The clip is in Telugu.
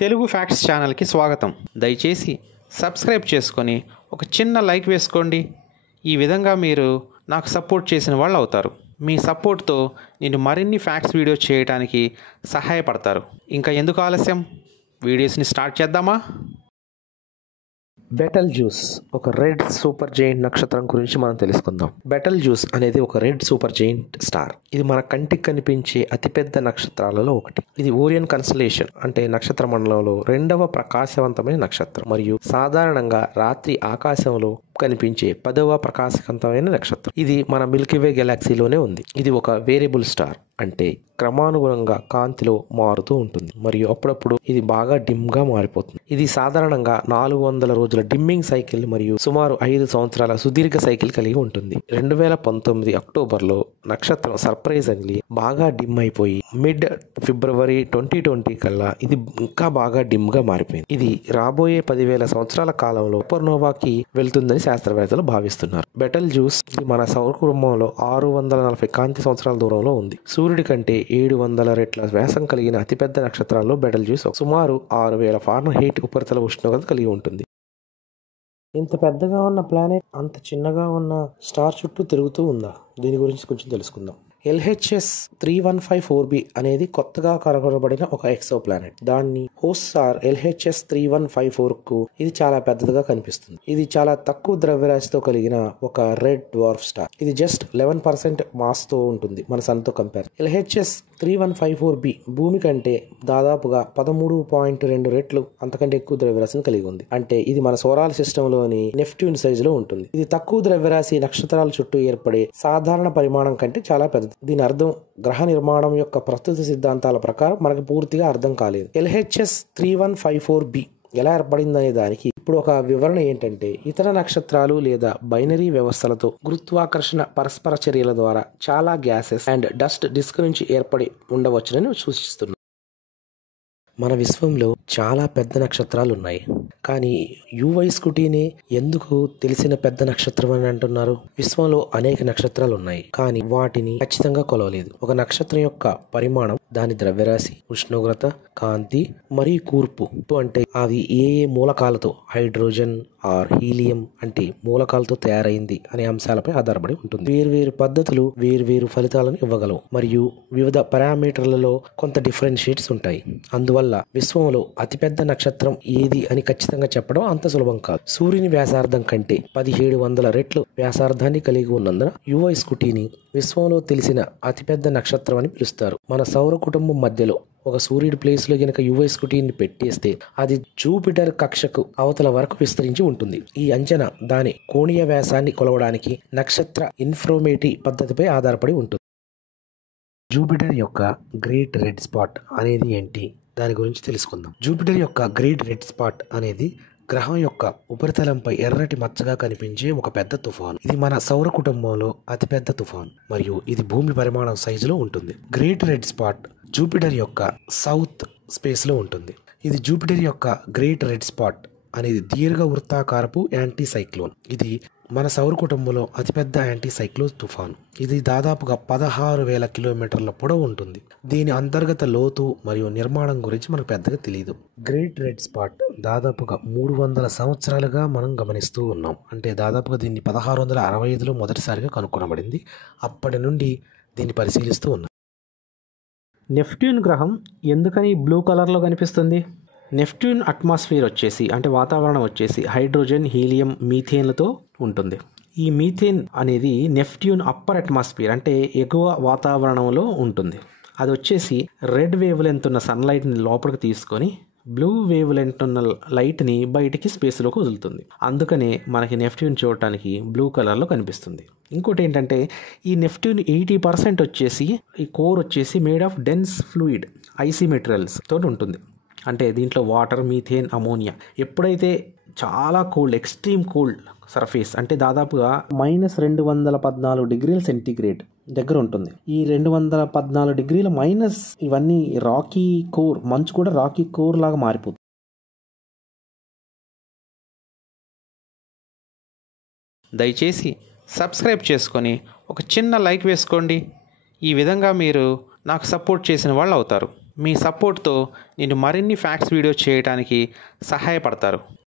తెలుగు ఫ్యాక్ట్స్ ఛానల్కి స్వాగతం. దయచేసి సబ్స్క్రైబ్ చేసుకొని ఒక చిన్న లైక్ వేసుకోండి. ఈ విధంగా మీరు నాకు సపోర్ట్ చేసిన వాళ్ళు అవుతారు. మీ సపోర్ట్తో నేను మరిన్ని ఫ్యాక్ట్స్ వీడియోస్ చేయడానికి సహాయపడతారు. ఇంకా ఎందుకు ఆలస్యం, వీడియోస్ని స్టార్ట్ చేద్దామా? బెటల్జూస్ ఒక రెడ్ సూపర్ జెయింట్ నక్షత్రం గురించి మనం తెలుసుకుందాం. బెటల్జూస్ అనేది ఒక రెడ్ సూపర్ జెయింట్ స్టార్. ఇది మన కంటికి కనిపించే అతిపెద్ద నక్షత్రాలలో ఒకటి. ఇది ఓరియన్ కన్స్టలేషన్ అంటే నక్షత్ర మండలంలో రెండవ ప్రకాశవంతమైన నక్షత్రం మరియు సాధారణంగా రాత్రి ఆకాశంలో కనిపించే 10వ ప్రకాశవంతమైన నక్షత్రం. ఇది మన మిల్కీవే గెలాక్సీలోనే ఉంది. ఇది ఒక వేరియబుల్ స్టార్ అంటే క్రమానుగుణంగా కాంతిలో మారుతూ ఉంటుంది మరియు అప్పుడప్పుడు ఇది బాగా డిమ్ గా మారిపోతుంది. ఇది సాధారణంగా 400 రోజుల డిమ్మింగ్ సైకిల్ మరియు సుమారు 5 సంవత్సరాల సుదీర్ఘ సైకిల్ కలిగి ఉంటుంది. 2019 అక్టోబర్లో నక్షత్రం సర్ప్రైజింగ్లీ బాగా డిమ్ అయిపోయి మిడ్ ఫిబ్రవరి 2020 కల్లా ఇది ఇంకా బాగా డిమ్ గా మారిపోయింది. ఇది రాబోయే 10,000 సంవత్సరాల కాలంలో సూపర్నోవాకి వెళ్తుందని శాస్త్రవేత్తలు భావిస్తున్నారు. బెటల్జూస్ ఇది మన సౌర కుటుంబంలో 640 కాంతి సంవత్సరాల దూరంలో ఉంది. సూర్యుడి కంటే 700 రెట్ల వ్యాసం కలిగిన అతిపెద్ద నక్షత్రాల్లో బెటల్జూస్ సుమారు 6000 ఫారెన్హీట్ ఉపరితల ఉష్ణోగ్రత కలిగి ఉంటుంది. ఇంత పెద్దగా ఉన్న ప్లానెట్ అంత చిన్నగా ఉన్న స్టార్ చుట్టూ తిరుగుతూ ఉందా? దీని గురించి కొంచెం తెలుసుకుందాం. LHS 3154b అనేది కొత్తగా కనుగొనబడిన ఒక ఎక్సో ప్లానెట్. దాన్ని హోస్ట్ స్టార్ LHS 3154 కు ఇది చాలా పెద్దదిగా కనిపిస్తుంది. ఇది చాలా తక్కువ ద్రవ్యరాశితో కలిగిన ఒక రెడ్ డ్వార్ఫ్ స్టార్. ఇది జస్ట్ 11% మాస్ తో ఉంటుంది మన సన్ తో కంపేర్. LHS 3154b భూమి కంటే దాదాపుగా 13.2 రెట్లు అంతకంటే ఎక్కువ ద్రవ్యరాశిని కలిగి ఉంది. అంటే ఇది మన సోలార్ సిస్టమ్ లోని నెప్ట్యూన్ సైజ్ లో ఉంటుంది. ఇది తక్కువ ద్రవ్యరాశి నక్షత్రాల చుట్టూ ఏర్పడే సాధారణ పరిమాణం కంటే చాలా పెద్దది. దీని అర్థం గ్రహ నిర్మాణం యొక్క ప్రస్తుత సిద్ధాంతాల ప్రకారం మనకు పూర్తిగా అర్థం కాలేదు. LHS 3154b ఎలా ఏర్పడిందనే దానికి ఇప్పుడు ఒక వివరణ ఏంటంటే, ఇతర నక్షత్రాలు లేదా బైనరీ వ్యవస్థలతో గురుత్వాకర్షణ పరస్పర చర్యల ద్వారా చాలా గ్యాసెస్ అండ్ డస్ట్ డిస్క్ నుంచి ఏర్పడి ఉండవచ్చునని సూచిస్తున్నారు. మన విశ్వంలో చాలా పెద్ద నక్షత్రాలు ఉన్నాయి, కానీ యువై స్కూటీనే ఎందుకు తెలిసిన పెద్ద నక్షత్రం అని అంటున్నారు? విశ్వంలో అనేక నక్షత్రాలు ఉన్నాయి, కానీ వాటిని ఖచ్చితంగా కొలవలేదు. ఒక నక్షత్రం యొక్క పరిమాణం, దాని ద్రవ్యరాశి, ఉష్ణోగ్రత, కాంతి మరియు కూర్పు అంటే అవి ఏ మూలకాలతో, హైడ్రోజన్ ఆర్ హీలియం అంటే మూలకాలతో తయారైంది అనే అంశాలపై ఆధారపడి ఉంటుంది. వేర్వేరు పద్ధతులు వేర్వేరు ఫలితాలను ఇవ్వగలవు మరియు వివిధ పారామీటర్లలో కొంత డిఫరెన్షియేట్స్ ఉంటాయి. అందువల్ల విశ్వంలో అతిపెద్ద నక్షత్రం ఏది అని ఖచ్చితంగా చెప్పడం అంత సులభం కాదు. సూర్యుని వ్యాసార్థం కంటే 1700 రెట్లు వ్యాసార్థాన్ని కలిగి ఉన్నందున యువై స్కూటీని విశ్వంలో తెలిసిన అతిపెద్ద నక్షత్రం అని పిలుస్తారు. మన సౌర కుటుంబం మధ్యలో ఒక సూర్యుడి ప్లేస్ లో గనక యువై స్కూటీని పెట్టేస్తే అది జూపిటర్ కక్షకు అవతల వరకు విస్తరించి ఉంటుంది. ఈ అంచనా దాని కోణీయ వ్యాసాన్ని కొలవడానికి నక్షత్ర ఇన్ఫ్రోమేటీ పద్ధతిపై ఆధారపడి ఉంటుంది. జూపిటర్ యొక్క గ్రేట్ రెడ్ స్పాట్ అనేది ఏంటి? దాని గురించి తెలుసుకుందాం. జూపిటర్ యొక్క గ్రేట్ రెడ్ స్పాట్ అనేది గ్రహం యొక్క ఉపరితలంపై ఎర్రటి మచ్చగా కనిపించే ఒక పెద్ద తుఫాను. ఇది మన సౌర కుటుంబంలో అతిపెద్ద తుఫాను మరియు ఇది భూమి పరిమాణం సైజులో ఉంటుంది. గ్రేట్ రెడ్ స్పాట్ జూపిటర్ యొక్క సౌత్ స్పేస్ లో ఉంటుంది. ఇది జూపిటర్ యొక్క గ్రేట్ రెడ్ స్పాట్ అనేది దీర్ఘ వృత్తాకారపు యాంటీ సైక్లోన్. ఇది మన సౌర కుటుంబంలో అతిపెద్ద యాంటీ సైక్లోన్ తుఫాను. ఇది దాదాపుగా 16,000 కిలోమీటర్ల పొడవు ఉంటుంది. దీని అంతర్గత లోతు మరియు నిర్మాణం గురించి మనకు పెద్దగా తెలియదు. గ్రేట్ రెడ్ స్పాట్ దాదాపుగా 300 సంవత్సరాలుగా మనం గమనిస్తూ ఉన్నాం. అంటే దాదాపుగా దీన్ని 1665లో మొదటిసారిగా కనుక్కొనబడింది. అప్పటి నుండి దీన్ని పరిశీలిస్తూ ఉన్నాం. నెప్ట్యూన్ గ్రహం ఎందుకని బ్లూ కలర్లో కనిపిస్తుంది? నెప్ట్యూన్ అట్మాస్ఫియర్ వచ్చేసి అంటే వాతావరణం వచ్చేసి హైడ్రోజన్, హీలియం, మీథేన్లతో ఉంటుంది. ఈ మీథేన్ అనేది నెప్ట్యూన్ అప్పర్ అట్మాస్ఫియర్ అంటే ఎగువ వాతావరణంలో ఉంటుంది. అది వచ్చేసి రెడ్ వేవ్ లెంత్ ఉన్న సన్లైట్ని లోపలికి తీసుకొని బ్లూ వేవ్ లెంత్ ఉన్న లైట్ని బయటికి స్పేస్లోకి వదులుతుంది. అందుకనే మనకి నెప్ట్యూన్ చూడటానికి బ్లూ కలర్లో కనిపిస్తుంది. ఇంకోటి ఏంటంటే ఈ నెప్ట్యూన్ 80% వచ్చేసి ఈ కోర్ వచ్చేసి made of dense fluid icy materials తోటి ఉంటుంది. అంటే దీంట్లో వాటర్, మీథేన్, అమోనియా. ఎప్పుడైతే చాలా కోల్డ్, ఎక్స్ట్రీమ్ కోల్డ్ సర్ఫేస్ అంటే దాదాపుగా -214 డిగ్రీల సెంటీగ్రేడ్ దగ్గర ఉంటుంది. ఈ 214 డిగ్రీల మైనస్ ఇవన్నీ రాకీ కోర్, మంచు కూడా రాకీ కోర్ లాగా మారిపోతుంది. దయచేసి సబ్స్క్రైబ్ చేసుకొని ఒక చిన్న లైక్ వేసుకోండి. ఈ విధంగా మీరు నాకు సపోర్ట్ చేసిన వాళ్ళు అవుతారు. మీ సపోర్ట్తో నేను మరిన్ని ఫ్యాక్ట్స్ వీడియోస్ చేయడానికి సహాయపడతారు.